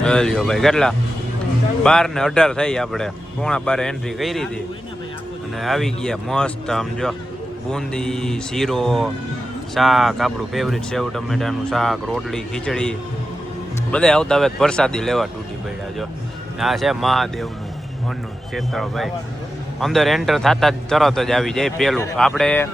લ્યો ભાઈ, કેટલા? બાર ને અઢાર થઈ આપણે. પોણા બાર એન્ટ્રી કરી હતી. અને આવી ગયા મસ્ત, આમ જો, બુંદી, શીરો, શાક, આપણું ફેવરિટ સેવ ટમેટાનું શાક, રોટલી, ખીચડી. બધે આવતા હવે પ્રસાદી લેવા તૂટી પડ્યા જો. આ છે મહાદેવનું, મનનું ક્ષેત્ર ભાઈ. અંદર એન્ટર થતા જ તરત જ આવી જાય પેલું. આપણે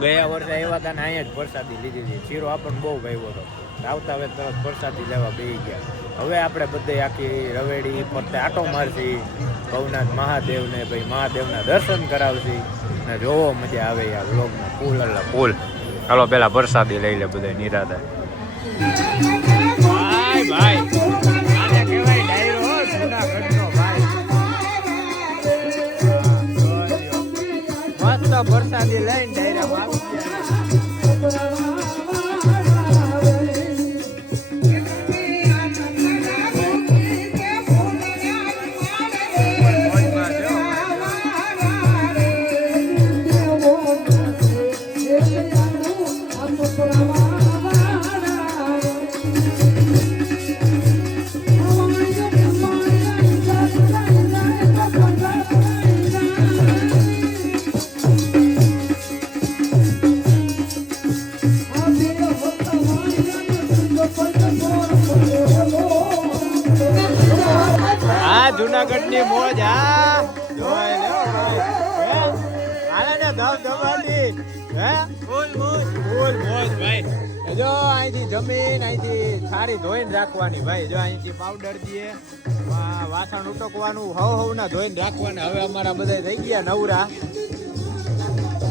ગયા વર્ષે આવ્યા હતા ને અહીંયા જ પ્રસાદી લીધી હતી. શીરો આપણને બહુ ભાવ્યો હતો. આવતા હવે તરત પ્રસાદી લેવા બે ગયા. હવે આપણે બધે આખી રવેડી ફરતે આટો મારશી. ભવનાથ મહાદેવને ભાઈ મહાદેવના દર્શન કરાવશી. ને જોવો મજા આવે આ વ્લોગમાં. ફૂલ અલ્લા ફૂલ. ચાલો પેલા વરસાદી લઈ લે બધા નિરાધાર. ભાઈ ભાઈ. આને કહેવાય ડાયરો ધોઈને રાખવાની ભાઈ. જો અહીંથી પાવડર દઈએ વાસણ ઉટકવાનું હવ હવ ના ધોઈને રાખવાના. હવે અમારા બધા થઈ ગયા નવરા.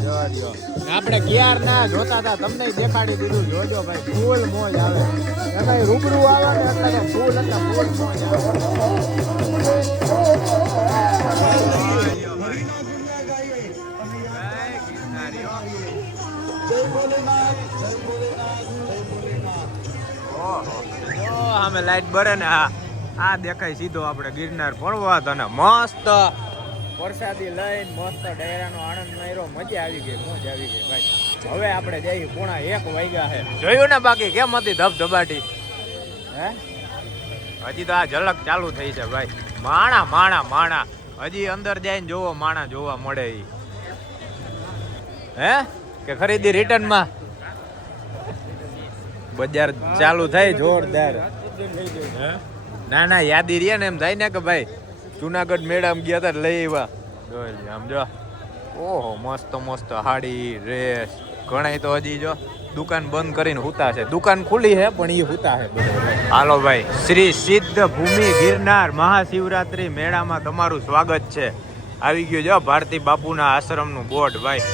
જો જો. આપણે ગિયાર ના જોતા હતા તમને દેખાડી દીધું. જોજો ભાઈ ફૂલ મોજ આવે. ભાઈ રૂબરૂ આવે ને એટલે ફૂલ એટલે ફૂલ મોજ આવે. અમે લાઈટ બરે ને આ આ દેખાય સીધો આપણે ગિરનાર પર્વત અને મસ્ત વરસાદી લઈને મસ્ત ડાયરાનો આનંદ માર્યો. મજા આવી ગઈ, મોજ આવી ગઈ ભાઈ. હવે આપણે જઈએ પૂણા એક વાગ્યા છે જોયું ને બાકી કેમ હતી ધબધબાટી? હે? હજી તો આ ઝલક ચાલુ થઈ છે ભાઈ. માણા માણા માણા. હજી અંદર જઈને જોવો, માણા જોવા મળે ઈ. હે? કે ખરીદી રિટર્નમાં બજાર ચાલુ થાય જોરદાર? ના ના, યાદી રહે ને એમ થાય ને કે ભાઈ, જુનાગઢ મેળામાં ગયા તા લઈ આવ્યા આમ જો. ઓહો, મસ્ત મસ્ત હાડી ડ્રેસ ઘણાય તો હજી જો દુકાન બંધ કરીને હુતા છે. દુકાન ખુલી છે પણ એ હુતા છે હાલો ભાઈ, શ્રી સિદ્ધ ભૂમિ ગિરનાર મહાશિવરાત્રી મેળામાં તમારું સ્વાગત છે. આવી ગયું જો, ભારતી બાપુના આશ્રમનું બોર્ડ, ભાઈ.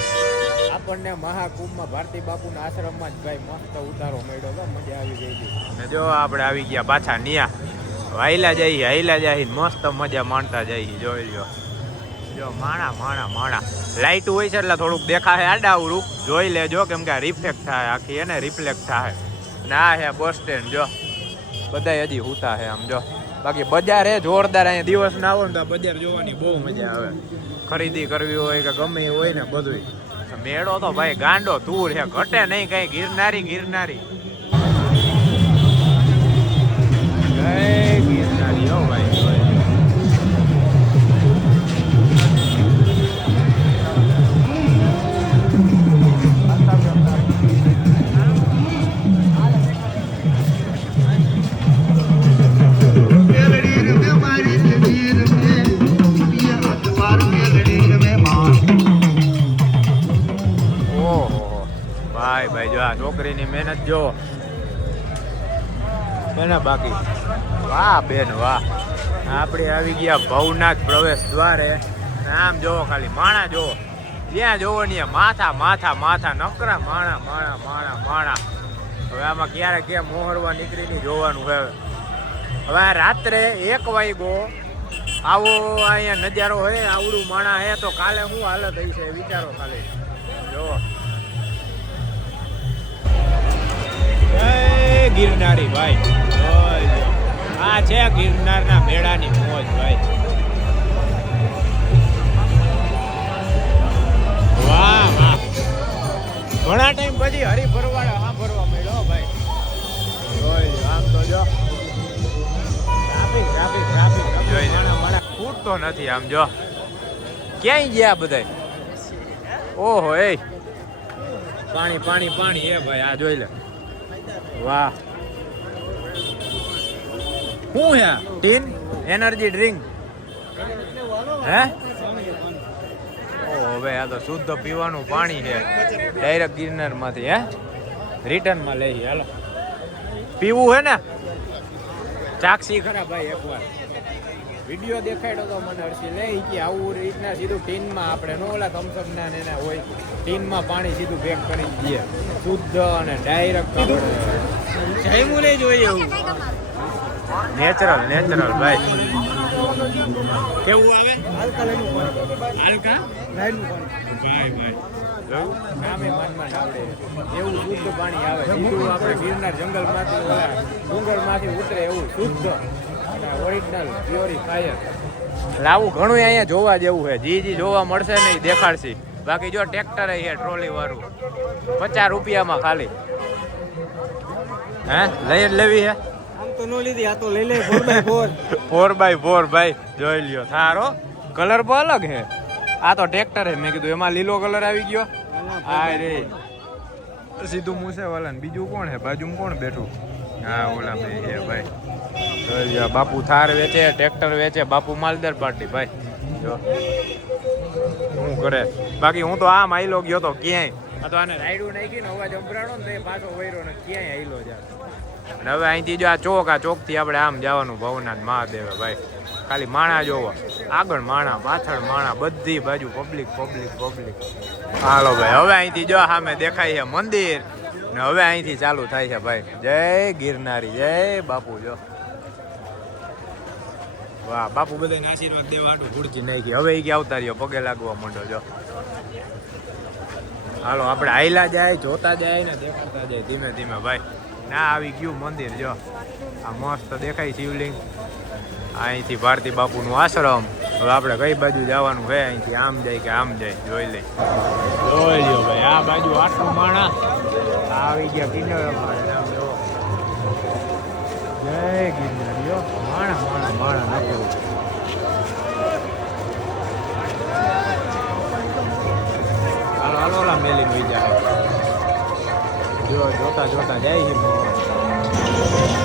આપણને મહાકુંભમાં ભારતી બાપુના આશ્રમમાં જ ભાઈ મસ્ત ઉતારો મળ્યો તો મજા આવી ગઈ હતી. જો આપણે આવી ગયા પાછા નિયા. વાયલા જઈએ હાઈલા જઈ, મસ્ત મજા માણતા જઈ, જોઈ લ્યો. જો માણા માણા માણા. લાઇટ હોય છે એટલે થોડુંક દેખાય આડાવડું જોઈ લેજો કેમ કે રિફ્લેક્ટ થાય, આખી એને રિફ્લેક્ટ થાય. ના હે બસ સ્ટેન્ડ જો. બધાય હજી હુતા હે આમ, જો. બાકી બજાર એ જોરદાર, અહીંયા દિવસ ના આવો ને તો બજાર જોવાની બહુ મજા આવે. ખરીદી કરવી હોય કે ગમે હોય ને બધું મેળો તો ભાઈ ગાંડો તૂર છે. ઘટે નહીં કઈ. ગિરનારી ગિરનારી. આ છોકરીની મહેનત જો. એને બાકી. વાહ, બેન, વાહ. આપણે આવી ગયા ભવનાથ પ્રવેશ દ્વારે. આમ જોવો ખાલી, માણા જોવો ત્યાં જોવો ને માથા માથા માથા, નકરા માણા માણા માણા માણા. હવે આમાં ક્યારે ક્યાં મોહરવા નીકળીને જોવાનું હવે. હવે રાત્રે એક વાગ્યો. આવો અહીંયા નજારો હોય આવડું માણા હે તો કાલે શું હાલત થઈ છે વિચારો ખાલી. જો ગિરનારી ભાઈ. આ છે ગિરનારના મેળાની મોજ ભાઈ. વાહ વાહ. ઘણા ટાઈમ પછી હરિફરવાળો હા ફરવા મળ્યો ભાઈ આમ તો જો. લાગતો નથી આમ જો. ક્યાંય ગયા બધા ઓહો એ. પાણી પાણી પાણી એ ભાઈ આ જોઈ લે. વાહ. શું હે ટીન એનર્જી ડ્રિંક હે? ઓહો, હવે આ તો શુદ્ધ પીવાનું પાણી છે. ડાયરેક્ટ ગિરનારમાંથી, હે? રિટર્નમાં લઈ હાલો. પીવું હે ને? ચાક્ષી ખરા ભાઈ, એકવાર. વીડિયો દેખાડ્યો તો મને હર્ષી લે. કે આવું રીતના સીધું ટીનમાં આપણે નો ઓલા થમ્સઅપ ના એના હોય. ટીનમાં પાણી સીધું પેક કરી દઈએ શુદ્ધ અને ડાયરેક્ટ જયમું નહીં જોઈએ એવું. નેચરલ નેચરલ ભાઈ. કેવું આવે? હાલકા લઈને પાણી હાલકા? લાઈનનું પાણી ભાઈ ભાઈ. જોયું? માનમાં આવડે એવું શુદ્ધ પાણી આવે. સીધું આપણે ગિરનાર જંગલમાંથી ઓલા ડુંગરમાંથી ઉતરે એવું શુદ્ધ. ઓરિજિનલ પ્યોરી ફાયર આવું ઘણું અહીંયા જોવા જેવું છે. જી જી જોવા મળશે નહીં દેખાડશી. બાકી જો ટ્રેક્ટર છે ટ્રોલી વાળું. પચાસ રૂપિયામાં ખાલી. હે? લઈ જ લેવી હે આમ તો નો લીધી આ તો લઈ લે four by four four by four ભાઈ. જોઈ લ્યો. થારો. કલર પણ અલગ હે આ તો ટ્રેક્ટર હે મેં કીધું એમાં લીલો કલર આવી ગયો. આ રે. સીધું મૂસે વાલા બીજું કોણ હે બાજુમાં કોણ બેઠું? હા ઓલા ભાઈ હે ભાઈ. બાપુ થાર વેચે, ટ્રેક્ટર વેચે, બાપુ માલદાર પાર્ટી, ભાઈ. શું કરે? બાકી હું તો આ માયલો ગયો તો ક્યાંય? હવે અહીંથી જો આ ચોક આ ચોકથી આપણે આમ જવાનું ભવનાથ મહાદેવે, ભાઈ. ખાલી માણા જોવો. આગળ માણા, પાછળ માણા, બધી બાજુ પબ્લિક પબ્લિક પબ્લિક હાલો ભાઈ, હવે અહીંથી જો સામે દેખાય છે મંદિર. ને હવે અહીંથી ચાલુ થાય છે, ભાઈ. જય ગિરનારી, જય બાપુ, જો. વાહ, બાપુ બધાને આશીર્વાદ દેવા આટું ભૂડકી નાખી. હવે એ કે આવતા રહ્યો પગે લાગવા માંડો, જો. હાલો, આપણે આયલા જાય, જોતા જાય ને દેખાતા જાય ધીમે ધીમે, ભાઈ. ના, આવી ગયું મંદિર, જો. આ મસ્ત દેખાય શિવલિંગ. અહીંથી ભારતી બાપુનું આશ્રમ. હવે આપણે કઈ બાજુ જવાનું છે અહીંથી આમ જાય કે આમ જાય, જોઈ લઈ. જોઈ લ્યો, ભાઈ, આ બાજુ આટલું માણા. આવી ગયા કિન્નર જય ગિરનારીઓ માણા ન કરું હાલો હાલો ઓલા મેલી વહી જાય જો જોતા જોતા જાય છે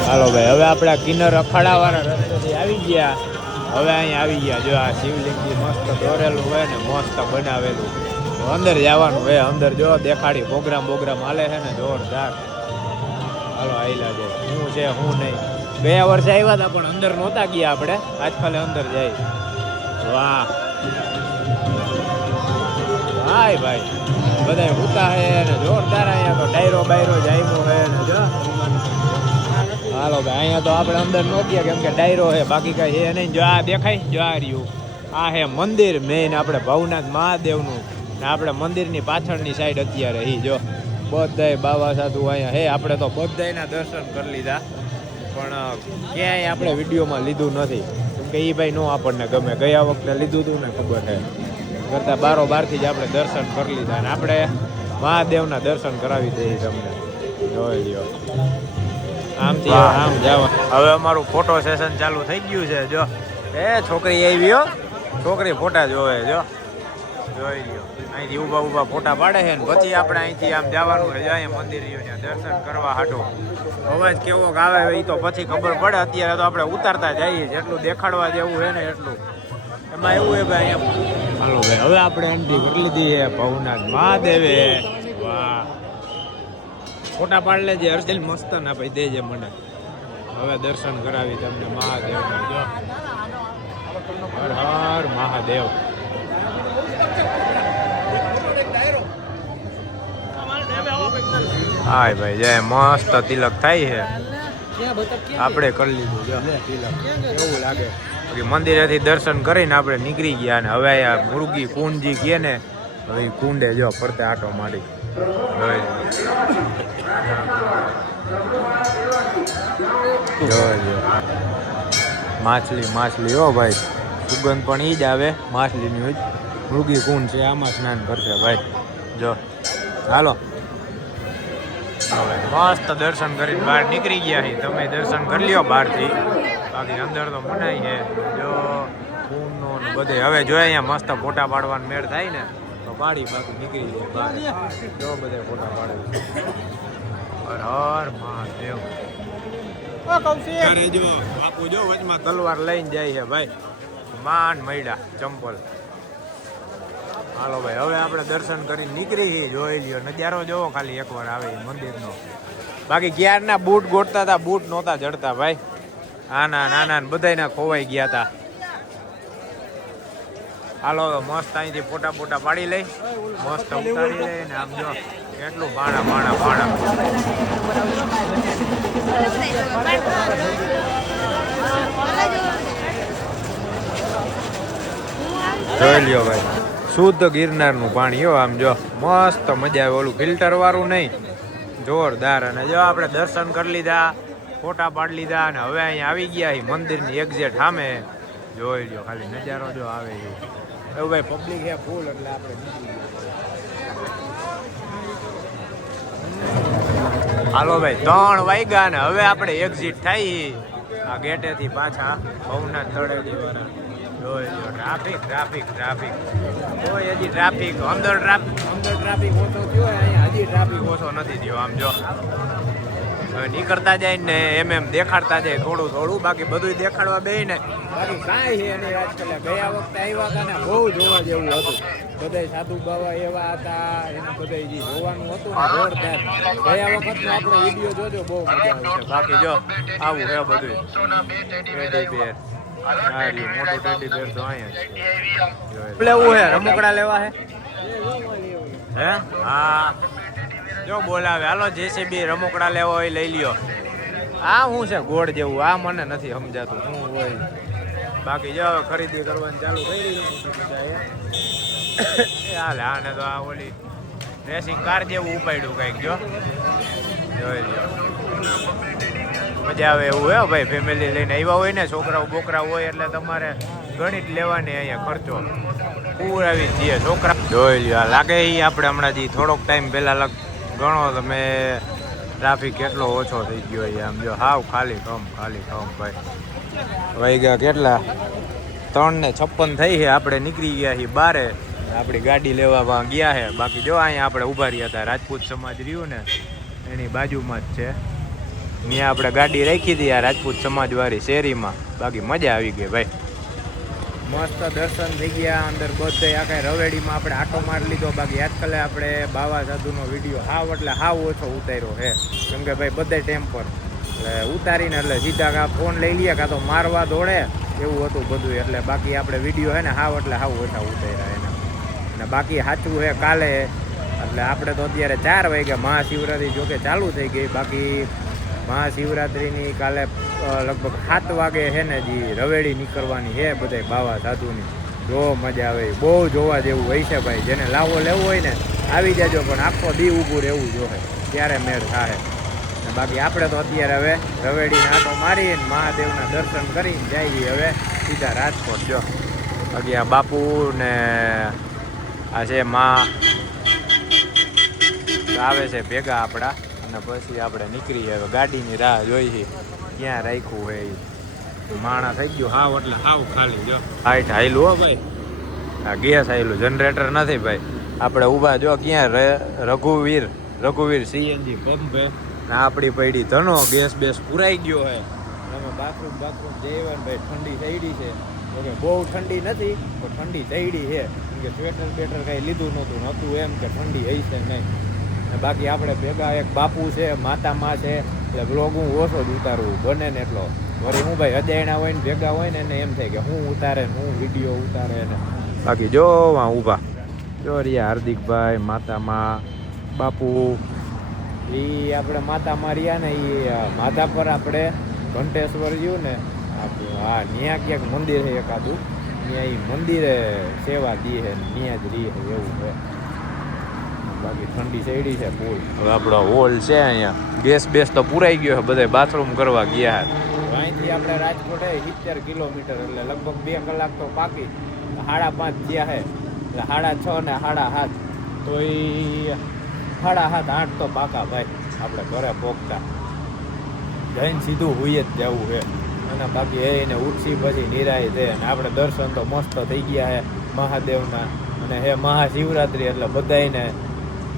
હાલો ભાઈ, હવે આપણે કિન્નર અખાડા વાળા રસ્તેથી આવી ગયા. હવે અહીંયા આવી ગયા. જો આ શિવલિંગજી મસ્ત દોરેલું હોય ને, મસ્ત બનાવેલું. અંદર જવાનું હોય, અંદર જો દેખાડી પ્રોગ્રામ પ્રોગ્રામ હાલે છે ને, જોરદાર. હાલો આઈલા છે. શું છે શું નહીં. ગયા વર્ષે આવ્યા હતા, પણ અંદર નહોતા ગયા આપણે. આજકાલે અંદર જાય. વાહ. ભાઈ ભાઈ. બધા ઉતા હે ને જોરદાર અહીંયા તો ડાયરો બાયરો જાયમો હે ને જો. હાલો ભાઈ, અહીંયા તો આપણે અંદર નો ગયા, કેમ કે ડાયરો હે, બાકી કઈ હે નહીં. જો આ દેખાય, જો આ રહ્યું. આ હે મંદિર મેઇન આપણે ભવનાથ મહાદેવનું. ને આપણે મંદિરની પાછળની સાઈડ અત્યારે હી, જો. બધાય બાવા સાધુ અહીંયા હે, આપણે તો બધાયના દર્શન કરી લીધા. પણ ક્યાંય આપણે વિડીયોમાં લીધું નથી. કે એ ભાઈ નો આપણને ગમે. ગયા વખતે લીધું હતું ને ખબર છે. કરતાં બારો બારથી જ આપણે દર્શન કરી લીધા અને આપણે મહાદેવના દર્શન કરાવી દઈએ તમને. જોઈ લ્યો. આમથી આમ જવા હવે અમારું ફોટો સેશન ચાલુ થઈ ગયું છે જો. એ છોકરી આવી હો. છોકરી ફોટા જોવે જો. જોઈ લ્યો. અહીંથી ઊભા ઊભા ફોટા પાડે છે પછી આપણે અહીંથી આમ જવાનું છે જાય મંદિર દર્શન કરવા હાટો. અવાજ કેવો આવે એ તો પછી ખબર પડે. અત્યારે તો આપણે ઉતારતા જઈએ જેટલું દેખાડવા જેવું છે ને એટલું. એમાં એવું છે ભાઈ એમ. હાલો ભાઈ, હવે આપણે એન્ટ્રી કરી લીધી ભવનાથ મહાદેવે. વાહ. ફોટા પાડ લેજે હર્ષિલ મસ્ત ના ભાઈ દેજે મને. હવે દર્શન કરાવી તમને મહાદેવ હર હર મહાદેવ. હાય ભાઈ જય મસ્ત તિલક થાય છે. આપણે કરી લીધું. જો એવું લાગે. મંદિરેથી દર્શન કરીને આપણે નીકળી ગયા ને હવે આ મુરગી, કુંડજી કહે ને, હવે કુંડે જો ફરતે આટો મારી. માછલી માછલી, હો ભાઈ. સુગંધ પણ ઈ જ આવે, માછલીની જ. મૃગી કુંડ છે, આમાં સ્નાન કરશે, ભાઈ. જો, હાલો. મસ્ત દર્શન કરીને બહાર નીકળી ગયા છે તમે દર્શન કરી લ્યો બહારથી. બાકી અંદર તો મનાય છે. જો ફૂનનો ને બધે. હવે જો અહીંયા મસ્ત ફોટા પાડવાનો મેળ થાય ને, તો પાડી બાકી નીકળી જાય બહાર. જો બધે ફોટા પાડે. હર હર મહાદેવ. જો બાપુ જો વચમાં તલવાર લઈને જાય છે ભાઈ. માન મૈડા, ચંપલ. હાલો ભાઈ, હવે આપણે દર્શન કરીને નીકળી જોઈ લ્યો. નજારો જોવો, ખાલી એકવાર આવે મંદિરનો. બાકી ગિયારના બૂટ ગોઠતા હતા, બૂટ નહોતા જડતા ભાઈ. આના, નાના ને બધાયના ખોવાઈ ગયા હતા. હાલો મસ્ત અહીંથી ફોટા ફોટા પાડી લઈ. મસ્ત ઉતારી લઈ ને આમ જો, કેટલું બાણા બાણા બાણા જોઈ લ્યો ભાઈ. શુદ્ધ ગિરનારનું પાણી. હો, આમ જો, મસ્ત મજા આવે. ઓલું ફિલ્ટર વાળું નહીં. જોરદાર. અને જો આપણે દર્શન કરી લીધા, ફોટા પાડી લીધા, અને હવે અહીંયા આવી ગયા મંદિરની એક્ઝેટ સામે. જોઈ લો ખાલી નજારો જો આવે એવું. ભાઈ પબ્લિક હે ફૂલ એટલે આપણે હાલો ભાઈ, ત્રણ વાગ્યા ને હવે આપણે એક્ઝિટ થઈ આ ગેટેથી પાછા ભવનાથ તળે વાળા જોઈ ટ્રાફિક ટ્રાફિક ટ્રાફિક કોઈ હજી ટ્રાફિક અંદર અંદર ટ્રાફિક ઓછો થયો હોય, અહીંયા હજી ટ્રાફિક ઓછો નથી થયો આમ જો. નીકળતા જાય ને એમ એમ દેખાડતા જાય થોડું થોડું બાકી બધું દેખાડવા બે ને. બાકી કાંઈ છે એની આજકાલ ગયા વખતે આવ્યા હતા ને બહુ જોવા જેવું હતું. બધાય સાધુ બાવા એવા હતા એને બધાય જે જોવાનું હતું ને જોરદાર. ગયા વખત આપણો વીડિયો જોજો બહુ મજા આવશે. બાકી જો આવું હે બધું મોટું ટેડી બેર તો અહીંયા જ લેવું હે રમકડા લેવા હે? હે? હા. જો બોલાવે. હાલો જેસીબી રમકડા લેવા હોય લઈ લ્યો. આ શું છે ગોળ જેવું. આ મને નથી સમજાતું. શું હોય. બાકી જો ખરીદી કરવાની ચાલુ કરી દીધી હાલે આને તો આ ઓલી રેસિંગ કાર જેવું ઉપાડ્યું કંઈક જો. જોઈ લ્યો. મજા આવે એવું હે ભાઈ ફેમિલી લઈને આવ્યા હોય ને, છોકરાઓ બોકરા હોય એટલે તમારે ગણિત લેવાની અહીંયા ખર્ચો પૂરાવી જઈએ છોકરા. જોઈ લ્યો લાગે એ આપણે હમણાં જે થોડોક ટાઈમ પહેલાં ગણો તમે ટ્રાફિક કેટલો ઓછો થઈ ગયો છે, આમ જો, હાવ ખાલી કમ ખાલી કમ ભાઈ. વાગ્યા કેટલા? ત્રણ ને છપ્પન થઈ છે, આપણે નીકળી ગયા છીએ બારે. આપણી ગાડી લેવામાં ગયા છે. બાકી જો અહીંયા આપણે ઊભા રહ્યા હતા, રાજપૂત સમાજ રહ્યું ને, એની બાજુમાં જ છે. ત્યાં આપણે ગાડી રાખી હતી આ રાજપૂત સમાજવાળી શેરીમાં. બાકી મજા આવી ગઈ ભાઈ. મસ્ત દર્શન થઈ ગયા અંદર બધે. આખા રવેડીમાં આપણે આટો મારી લીધો. બાકી આજકાલે આપણે બાવા સાધુનો વીડિયો હાવ, એટલે હાવ ઓછો ઉતાર્યો છે. કેમ કે ભાઈ બધે ટેમ્પર. એટલે ઉતારીને એટલે સીધા કાં ફોન લઈ લઈએ કાં તો મારવા દોડે. એવું હતું બધું. એટલે બાકી આપણે વીડિયો છે ને હાવ, એટલે હાવ ઓછા ઉતાર્યા એના. અને બાકી સાચું છે કાલે. એટલે આપણે તો અત્યારે ચાર વાગ્યા મહાશિવરાત્રી, જોકે ચાલુ થઈ ગઈ. બાકી મહાશિવરાત્રિની કાલે લગભગ સાત વાગે છે ને જે રવેડી નીકળવાની છે બધે બાવા સાધુની. જો મજા આવે બહુ જોવા જેવું હોય છે ભાઈ. જેને લાવો લેવો હોય ને, આવી જાજો, પણ આખો દી ઊભું રહેવું જોઈએ ત્યારે મેળ થાય બાકી આપણે તો અત્યારે હવે રવેડીને આટો મારીને મહાદેવના દર્શન કરીને જઈએ હવે સીધા રાજકોટ, જો. બાકી આ બાપુ ને આ છે મા. આવે છે ભેગા આપણા. અને પછી આપણે નીકળીએ હવે ગાડીની રાહ જોઈ ક્યાં રાખ્યું હોય એ. માણા થઈ ગયું હાવ એટલે હાવ ખાલી, જો. હાઈટ હાઈલું હો ભાઈ. આ ગેસ હાઈલું જનરેટર નથી ભાઈ. આપણે ઊભા જો ક્યાં રઘુવીર રઘુવીર સીએનજી પંપે ને આપણી પડી ધનો ગેસ બેસ પુરાઈ ગયો હે. અમે બાથરૂમ બાથરૂમ જઈવા ભાઈ, ઠંડી થઈ છે. ઓકે બહુ ઠંડી નથી, પણ ઠંડી થઈ છે. કે સ્વેટર બેટર કાંઈ લીધું નહોતું નહોતું એમ કે ઠંડી હશે નહીં. બાકી આપણે ભેગા એક બાપુ છે, માતામાં છે, એટલે બ્લોગ હું ઓછો જ ઉતારવું બને ને એટલો. વળી હું ભાઈ અજાણ્યા હોય ને ભેગા હોય ને એને એમ થાય કે હું ઉતારે હું વીડિયો ઉતારે ને. બાકી જો ઊભા. જો રહ્યા હાર્દિકભાઈ, માતામાં, બાપુ. એ આપણે માતામાં રહ્યા ને એ માધા પર આપણે ઘંટેશ્વર ગયું ને. આપણું હા ત્યાં ક્યાંક મંદિર છે એકાદું. ત્યાં એ મંદિરે સેવા દી છે ત્યાં જ રહી છે એવું છે બાકી ઠંડી ચડી છે ફૂલ હવે આપણો હોલ છે અહીંયા. ગેસ બેસ તો પુરાઈ ગયો છે બધા બાથરૂમ કરવા ગયા અહીંથી આપણે રાજકોટ સિત્તેર કિલોમીટર એટલે લગભગ બે કલાક તો પાકી સાડા પાંચ થયા છે. એટલે સાડા છ ને સાડા સાત. તો એ સાડા સાત આઠ તો પાકા ભાઈ આપણે ઘરે પહોંચતા જઈને સીધું હોઈએ જ જવું છે. અને બાકી એને ઉઠી પછી નિરાય છે. અને આપણે દર્શન તો મસ્ત થઈ ગયા છે મહાદેવના. અને હે મહાશિવરાત્રિ એટલે બધાયને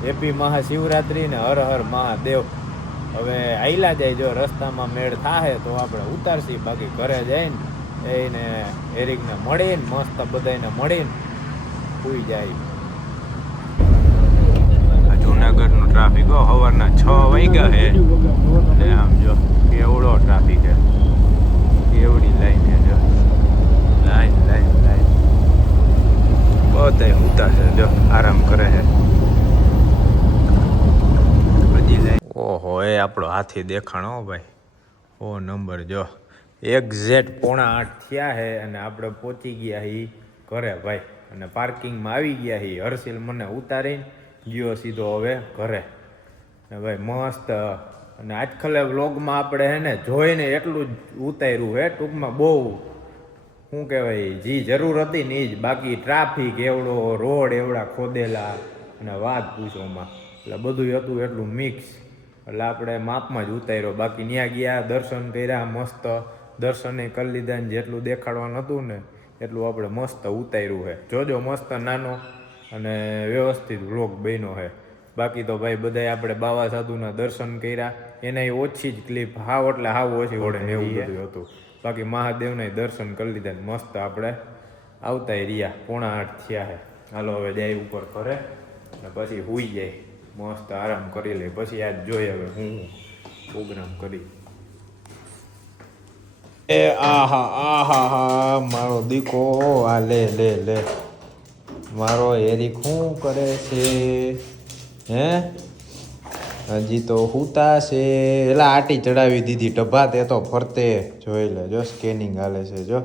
હેપી મહાશિવરાત્રિ ને હર હર મહાદેવ. હવે આયલા જાય જો રસ્તામાં મેળ થાહે તો આપણે ઉતારશી, બાકી ઘરે જઈને એને એરિકને મળીને, મસ્ત બધાને મળીને સુઈ જાય. જુનાગઢનું ટ્રાફિક હો, સવારના છ વાગ્યા છે ને આમ જો, કેવડો ટ્રાફિક છે કેવડી લાઈન છે જો. Line line line. બધા ઉતારશે, જો, આરામ કરે છે બધી લાઈન ઓહો, એ આપણો હાથી દેખાણો ભાઈ. ઓ, નંબર જો. એક્ઝેટ પોણા આઠ થયા છે અને આપણે પહોંચી ગયા હી ઘરે ભાઈ. અને પાર્કિંગમાં આવી ગયા હી. હર્ષિલ મને ઉતારીને ગયો સીધો હવે ઘરે. ને ભાઈ, મસ્ત. અને આજકાલે વ્લોગમાં આપણે હે ને જોઈને એટલું જ ઉતાર્યું હે ટૂંકમાં બહુ. શું કહેવાય, જે જરૂર હતી ને એ જ. બાકી ટ્રાફિક એવડો, રોડ એવડા ખોદેલા. અને વાત પૂછોમાં એટલે બધું હતું એટલું મિક્સ. એટલે આપણે માપમાં જ ઉતાર્યો. બાકી ત્યાં ગયા દર્શન કર્યા મસ્ત દર્શને કરી લીધા ને જેટલું દેખાડવાનું હતું ને એટલું આપણે મસ્ત ઉતાર્યું છે જોજો મસ્ત નાનો અને વ્યવસ્થિત વ્લોગ બન્યો છે બાકી તો ભાઈ બધાય આપણે બાવા સાધુના દર્શન કર્યા. એનાય ઓછી જ ક્લિપ હાવ એટલે હાવ ઓછી ઓળે એવું બધું હતું. બાકી મહાદેવને દર્શન કરી લીધા ને મસ્ત આપણે આવતાય રહ્યા. પોણા આઠ થયા છે હાલો હવે જાય ઉપર ઘરે ને પછી હુઈ જાય. મસ્ત આરામ કરી લે. પછી આજ જોઈએ હવે હું પ્રોગ્રામ કરી. એ આહા આહા હા મારો દીકો, આ લે લે લે. મારો એરી શું કરે છે? હે? હજી તો હુતા છે. એલા આટી ચડાવી દીધી. ડબ્બા તે તો ફરતે. જોઈ લે, જો સ્કેનિંગ હાલે છે, જો.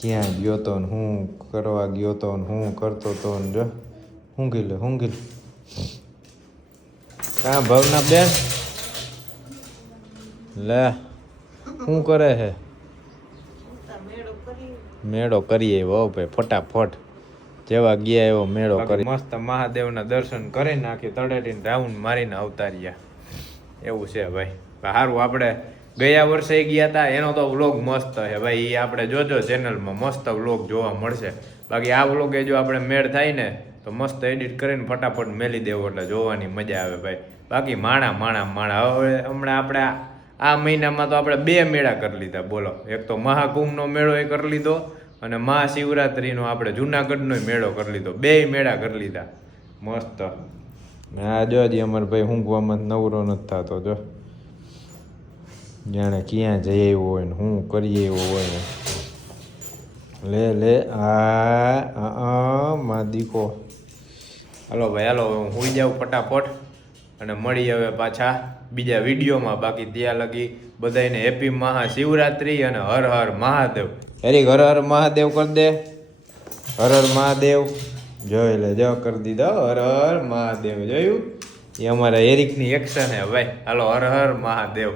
ક્યાં ગયો તો ને હું કરવા ગયો તો ને હું કરતો તો ને જો. ઊંઘી લે ઊંઘી લે કાં ભાવના બેન? લે શું કરે છે? મેળો કરીએ એવો ભાઈ ફટાફટ. જેવા ગયા એવો મેળો કરી. મસ્ત મહાદેવના દર્શન કરી નાખી તળેટીને રાઉન્ડ મારીને આવતા રહ્યા એવું છે ભાઈ. સારું આપણે ગયા વર્ષે ગયા હતા એનો તો વ્લોગ મસ્ત છે ભાઈ. એ આપણે જોજો ચેનલમાં મસ્ત વ્લોગ જોવા મળશે. બાકી આ વ્લોગે જો આપણે મેળ થાય ને તો મસ્ત એડિટ કરીને ફટાફટ મેલી દેવો એટલે જોવાની મજા આવે ભાઈ. બાકી માણા માણા માણા. હવે હમણાં આપણે આ- મહિનામાં તો આપણે બે મેળા કરી લીધા, બોલો. એક તો મહાકુંભનો મેળો એ કરી લીધો અને મહાશિવરાત્રિનો આપણે જુનાગઢનો મેળો કરી લીધો. બે મેળા કરી લીધા. મસ્ત. આ જો હજી અમારે ભાઈ ઊંઘવામાં નવરો નથી થતો, જો. જાણે ક્યાં જઈ આવ્યો હોય ને શું કરી આવ્યો હોય ને. લે લે આ, મા દીકો. હાલો ભાઈ, હાલો, હું હોઈ જાઉં ફટાફટ. અને મળી હવે પાછા બીજા વિડીયોમાં. બાકી ત્યાં લગી બધાને હેપી મહાશિવરાત્રિ અને હર હર મહાદેવ. હેરી હર હર મહાદેવ કરી દે. હર હર મહાદેવ. જોઈ લે જો કરી દીધો. હર હર મહાદેવ. જોયું? એ અમારા એરિકની એક્શન હે ભાઈ, હાલો, હર હર મહાદેવ.